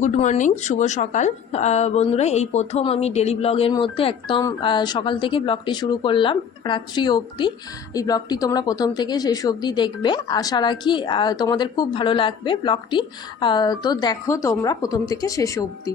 Good morning, শুভ সকাল বন্ধুরা। এই প্রথম আমি ডেলি ব্লগের মধ্যে একদম সকাল থেকে ব্লগটি শুরু করলাম রাত্রি অবধি। এই ব্লগটি তোমরা প্রথম থেকে শেষ অবধি দেখবে, আশা রাখি তোমাদের খুব ভালো লাগবে ব্লগটি। তো দেখো তোমরা প্রথম থেকে শেষ অবধি।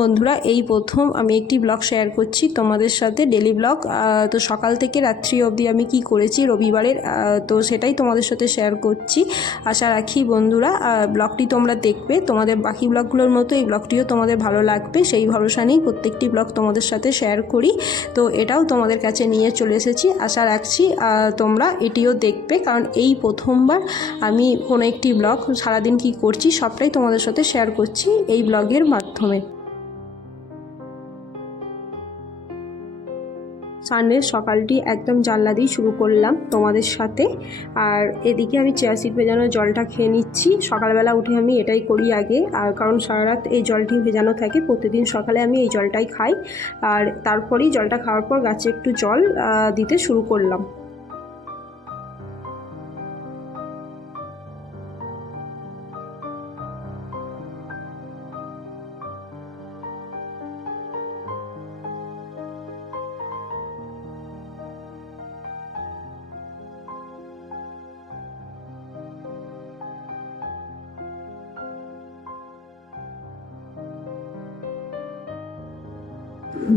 বন্ধুরা, এই প্রথম আমি একটি ব্লগ শেয়ার করছি তোমাদের সাথে, ডেলি ব্লগ। তো সকাল থেকে রাত্রি অবধি আমি কি করেছি রবিবারের, তো সেটাই তোমাদের সাথে শেয়ার করছি। আশা রাখি বন্ধুরা ব্লগটি তোমরা দেখবে, তোমাদের বাকি ব্লগগুলোর মতো এই ব্লগটিও তোমাদের ভালো লাগবে, সেই ভরসা নিয়েই প্রত্যেকটি ব্লগ তোমাদের সাথে শেয়ার করি। তো এটাও তোমাদের কাছে নিয়ে চলে এসেছি, আশা রাখছি তোমরা এটিও দেখবে, কারণ এই প্রথমবার আমি কোনো একটি ব্লগ সারাদিন কি করছি সবটাই তোমাদের সাথে শেয়ার করছি এই ব্লগের মাধ্যমে। সানডের সকালটি একদম জানলা দিয়ে শুরু করলাম তোমাদের সাথে। আর এদিকে আমি চিয়া সিড ভেজানো জলটা খেয়ে নিচ্ছি। সকালবেলা উঠে আমি এটাই করি আগে, আর কারণ সারা রাত এই জলটি ভেজানো থাকে, প্রতিদিন সকালে আমি এই জলটাই খাই। আর তারপরেই জলটা খাওয়ার পর গাছে একটু জল দিতে শুরু করলাম।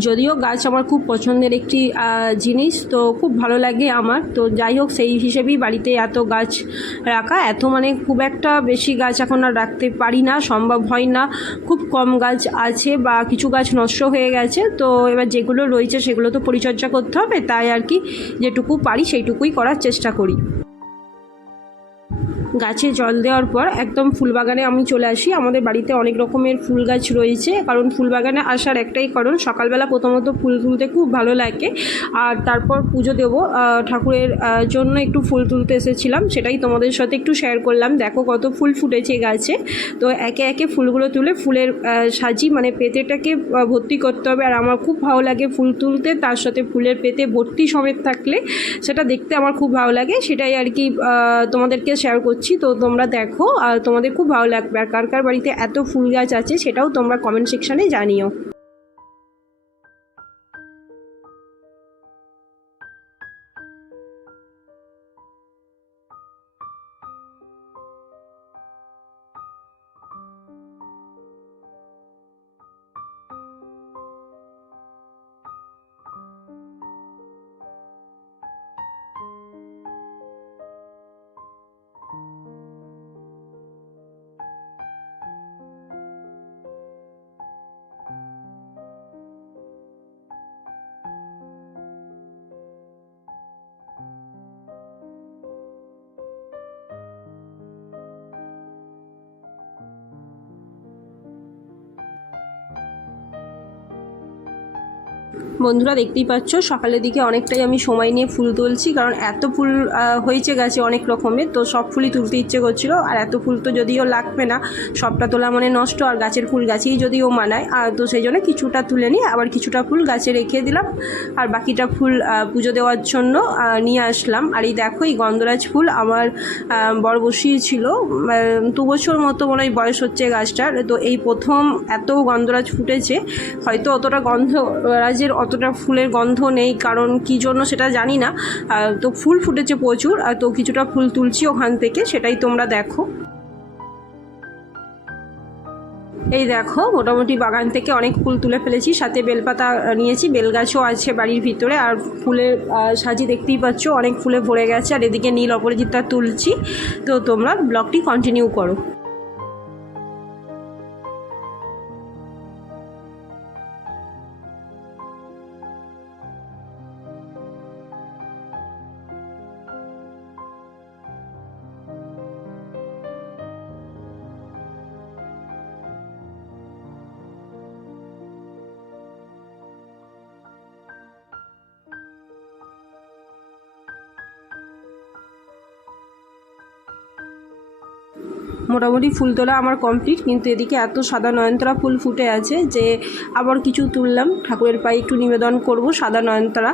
যদিও গাছ আমার খুব পছন্দের একটি জিনিস, তো খুব ভালো লাগে আমার। তো যাই হোক, সেই হিসেবেই বাড়িতে এত গাছ রাখা, এত মানে খুব একটা বেশি গাছ এখন আর রাখতে পারি না, সম্ভব হয় না। খুব কম গাছ আছে বা কিছু গাছ নষ্ট হয়ে গেছে, তো এবার যেগুলো রয়েছে সেগুলো তো পরিচর্যা করতে হবে, তাই আর কি যেটুকু পারি সেইটুকুই করার চেষ্টা করি। গাছে জল দেওয়ার পর একদম ফুলবাগানে আমি চলে আসি। আমাদের বাড়িতে অনেক রকমের ফুল গাছ রয়েছে, কারণ ফুলবাগানে আসার একটাই কারণ, সকালবেলা প্রথমত ফুল তুলতে খুব ভালো লাগে। আর তারপর পুজো দেবো, ঠাকুরের জন্য একটু ফুল তুলতে এসেছিলাম, সেটাই তোমাদের সাথে একটু শেয়ার করলাম। দেখো কত ফুল ফুটেছে গাছে। তো একে একে ফুলগুলো তুলে ফুলের সাজি, মানে পেতেটাকে ভর্তি করতে হবে। আর আমার খুব ভালো লাগে ফুল তুলতে, তার সাথে ফুলের পেতে ভর্তি সমেত থাকলে সেটা দেখতে আমার খুব ভালো লাগে। সেটাই আর কি তোমাদেরকে শেয়ার করছি। তো তোমরা দেখো, আর তোমাদের খুব ভালো লাগবে। আর কার কার বাড়িতে এত ফুল গাছ আছে সেটাও তোমরা কমেন্ট সেকশানে জানিও। বন্ধুরা, দেখতেই পাচ্ছ সকালের দিকে অনেকটাই আমি সময় নিয়ে ফুল তুলছি, কারণ এত ফুল হয়েছে গাছে অনেক রকমের, তো সব ফুলই তুলতে ইচ্ছে করছিল। আর এত ফুল তো যদিও লাগবে না, সবটা তোলা মানে নষ্ট, আর গাছের ফুল গাছেই যদিও মানায়, আর তো সেই জন্য কিছুটা তুলে নিয়ে আবার কিছুটা ফুল গাছে রেখে দিলাম, আর বাকিটা ফুল পুজো দেওয়ার জন্য নিয়ে আসলাম। আর এই দেখো, এই গন্ধরাজ ফুল আমার বড় বসিয়েছিল, 2 বছর মতো মনে হয় বয়স হচ্ছে গাছটার। তো এই প্রথম এত গন্ধরাজ ফুটেছে। হয়তো অতটা গন্ধরাজের অতটা ফুলের গন্ধ নেই, কারণ কী জন্য সেটা জানি না। তো ফুল ফুটেছে প্রচুর, তো কিছুটা ফুল তুলছি ওখান থেকে, সেটাই তোমরা দেখো। এই দেখো, মোটামুটি বাগান থেকে অনেক ফুল তুলে ফেলেছি, সাথে বেলপাতা নিয়েছি, বেলগাছও আছে বাড়ির ভিতরে। আর ফুলের সাজি দেখতেই পাচ্ছ, অনেক ফুলে ভরে গেছে। আর এদিকে নীল অপরাজিতা তুলছি। তো তোমরা ব্লগটি কন্টিনিউ করো। মোটামুটি ফুল তোলা আমার কমপ্লিট, কিন্তু এদিকে এত সাদা নয়নতারা ফুল ফুটে আছে যে আবার কিছু তুললাম, ঠাকুরের পায়ে একটু নিবেদন করব সাদা নয়নতারা।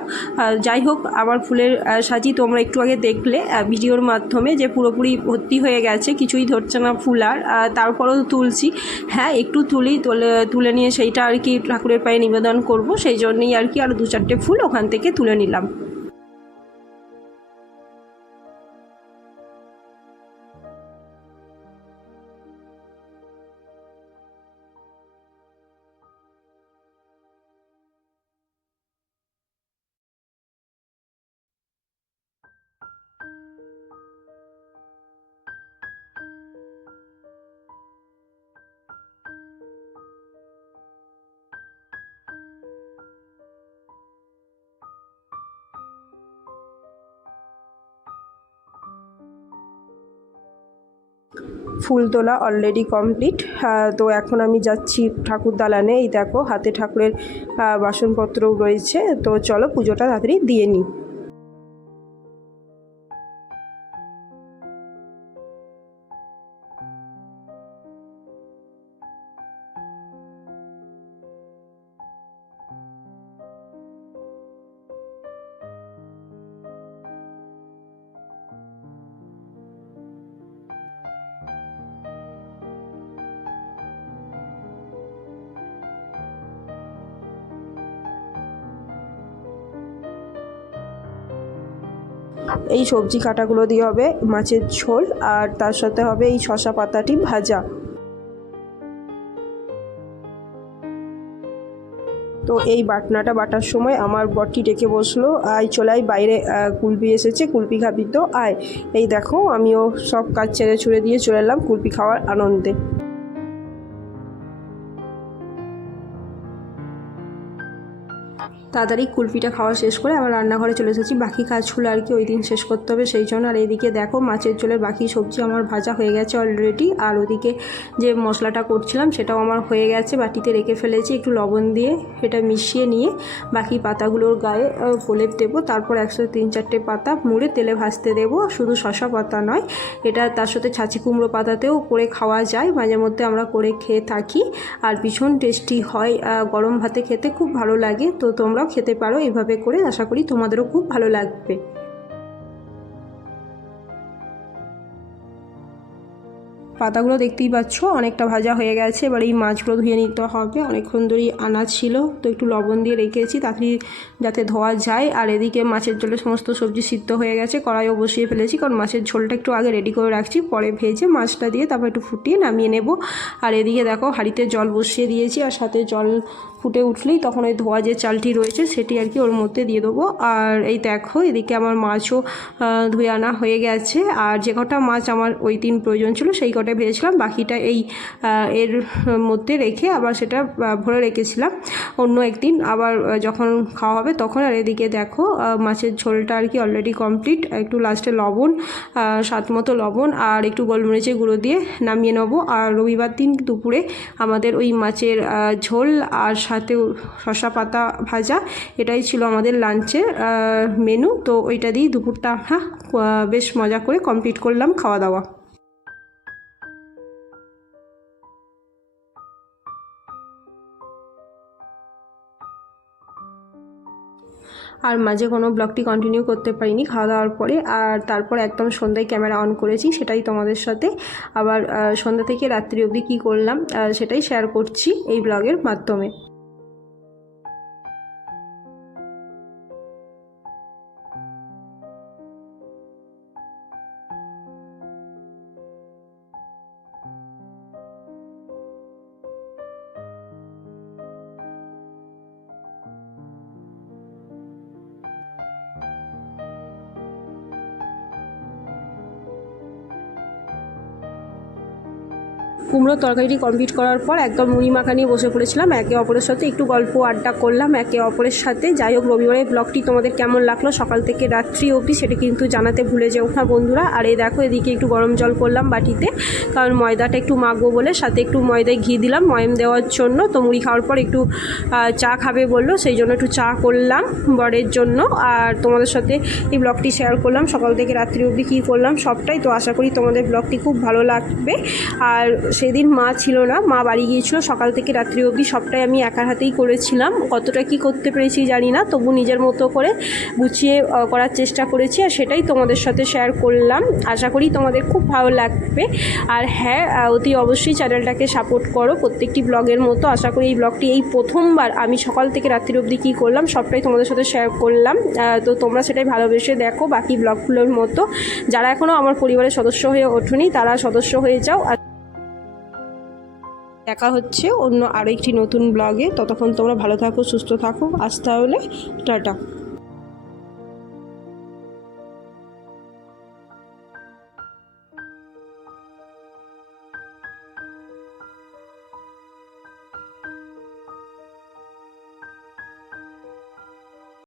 যাই হোক, আমার ফুলের সাজি তোমরা একটু আগে দেখলে ভিডিওর মাধ্যমে যে পুরোপুরি ভর্তি হয়ে গেছে, কিছুই ধরছে না ফুল। আর তারপরেও তুলছি, হ্যাঁ একটু তুলে নিয়ে সেইটা আর কি ঠাকুরের পায়ে নিবেদন করব, সেই জন্যই আর কি আর 2-4টে ফুল ওখান থেকে তুলে নিলাম। ফুল তোলা অলরেডি কমপ্লিট। তো এখন আমি যাচ্ছি ঠাকুর দালানে। এই দেখো হাতে ঠাকুরের বাসনপত্রও রয়েছে, তো চলো পুজোটা তাড়াতাড়ি দিয়ে নিই। এই সবজি কাটাগুলো দিয়ে হবে মাছের ঝোল, আর তার সাথে হবে এই শসা পাতাটি ভাজা। তো এই বাটনাটা বাটার সময় আমার বরটি ডেকে বসলো, আয় চলাই বাইরে, কুলপি এসেছে, কুলপি খাবি তো আয়। এই দেখো আমিও সব কাজ ছেড়ে ছুড়ে দিয়ে চলে এলাম কুলপি খাওয়ার আনন্দে। তাড়াতাড়ি কুলপিটা খাওয়া শেষ করে আবার রান্নাঘরে চলে এসেছি, বাকি কাজগুলো আর কি ওই দিন শেষ করতে হবে সেই জন্য। আর এইদিকে দেখো মাছের ঝোলের বাকি সবজি আমার ভাজা হয়ে গেছে অলরেডি, আর ওদিকে যে মশলাটা করছিলাম সেটাও আমার হয়ে গেছে, বাটিতে রেখে ফেলেছি। একটু লবণ দিয়ে এটা মিশিয়ে নিয়ে বাকি পাতাগুলোর গায়ে প্রলেপ দেবো, তারপর 103-4টে পাতা মুড়ে তেলে ভাজতে দেবো। শুধু শসা পাতা নয়, এটা তার সাথে ছাঁচি কুমড়ো পাতাতেও করে খাওয়া যায়, মাঝে মধ্যে আমরা করে খেয়ে থাকি, আর ভীষণ টেস্টি হয়, গরম ভাতে খেতে খুব ভালো লাগে। তো তোমরাও খেতে পারো এভাবে করে, আশা করি তোমাদেরও খুব ভালো লাগবে। পাতাগুলো দেখতেই পাচ্ছ অনেকটা ভাজা হয়ে গেছে। এবার এই মাছগুলো ধুয়ে নিতে হবে, অনেকক্ষণ ধরেই আনা ছিল, তো একটু লবণ দিয়ে রেখেছি তাড়াতাড়ি যাতে ধোয়া যায়। আর এদিকে মাছের ঝোলে সমস্ত সবজি সিদ্ধ হয়ে গেছে, কড়াইও বসিয়ে ফেলেছি, কারণ মাছের ঝোলটা একটু আগে রেডি করে রাখছি, পরে ভেজে মাছটা দিয়ে তারপর একটু ফুটিয়ে নামিয়ে নেব। আর এদিকে দেখো হাঁড়িতে জল বসিয়ে দিয়েছি, আর সাথে জল ফুটে উঠলেই তখন ওই ধোয়া যে চালটি রয়েছে সেটি আর কি ওর মধ্যে দিয়ে দেবো। আর এই দেখো এদিকে আমার মাছও ধুয়ে আনা হয়ে গেছে, আর যে কটা মাছ আমার ওই দিন প্রয়োজন ছিল সেই কটা ভেজেছিলাম, বাকিটা এই এর মধ্যে রেখে আবার সেটা ভরে রেখেছিলাম অন্য একদিন আবার যখন খাওয়া হবে তখন। আর এদিকে দেখো মাছের ঝোলটা আর কি অলরেডি কমপ্লিট, একটু লাস্টে লবণ, স্বাদ মতো লবণ আর একটু গোলমরিচের গুঁড়ো দিয়ে নামিয়ে নেবো। আর রবিবার দিন দুপুরে আমাদের ওই মাছের ঝোল আর সাথে শসা পাতা ভাজা, এটাই ছিল আমাদের লাঞ্চের মেনু। তো ওইটা দিয়েই দুপুরটা বেশ মজা করে কমপ্লিট করলাম খাওয়া দাওয়া। আর মাঝে কোনো ব্লগটি কন্টিনিউ করতে পারিনি খাওয়া দাওয়ার পরে, আর তারপর একদম সন্ধ্যায় ক্যামেরা অন করেছি, সেটাই তোমাদের সাথে আবার সন্ধ্যা থেকে রাত্রি অবধি কী করলাম সেটাই শেয়ার করছি এই ব্লগের মাধ্যমে। কুমড়োর তরকারিটি কমপ্লিট করার পর একদম মুড়ি মাখা নিয়ে বসে পড়েছিলাম, একে অপরের সাথে একটু গল্প আড্ডা করলাম একে অপরের সাথে। যাই হোক, রবিবারের ব্লগটি তোমাদের কেমন লাগলো সকাল থেকে রাত্রি অবধি সেটা কিন্তু জানাতে ভুলে যেও না বন্ধুরা। আর এই দেখো, এদিকে একটু গরম জল করলাম বাটিতে, কারণ ময়দাটা একটু মাখবো বলে, সাথে একটু ময়দায় ঘি দিলাম ময়ম দেওয়ার জন্য। তো মুড়ি খাওয়ার পর একটু চা খাবে বললো, সেই জন্য একটু চা করলাম বরের জন্য। আর তোমাদের সাথে এই ব্লগটি শেয়ার করলাম সকাল থেকে রাত্রি অবধি কী করলাম সবটাই। তো আশা করি তোমাদের ব্লগটি খুব ভালো লাগবে। আর সেদিন মা ছিল না, মা বাড়ি গিয়েছিল, সকাল থেকে রাত্রি অবধি সবটাই আমি একার হাতেই করেছিলাম। কতটা কি করতে পেরেছি জানি না, তবু নিজের মতো করে গুছিয়ে করার চেষ্টা করেছি, আর সেটাই তোমাদের সাথে শেয়ার করলাম। আশা করি তোমাদের খুব ভালো লাগবে। আর হ্যাঁ, অতি অবশ্যই চ্যানেলটাকে সাপোর্ট করো প্রত্যেকটি ব্লগের মতো। আশা করি এই ব্লগটি এই প্রথমবার আমি সকাল থেকে রাত্রি অবধি কী করলাম সবটাই তোমাদের সাথে শেয়ার করলাম। তো তোমরা সেটাই ভালোবেসে দেখো বাকি ব্লগগুলোর মতো। যারা এখনও আমার পরিবারের সদস্য হয়ে ওঠোনি তারা সদস্য হয়ে যাও। আর দেখা হচ্ছে অন্য আরও একটি নতুন ব্লগে। ততক্ষণ তোমরা ভালো থাকো, সুস্থ থাকো। আজ তাহলে টাটা।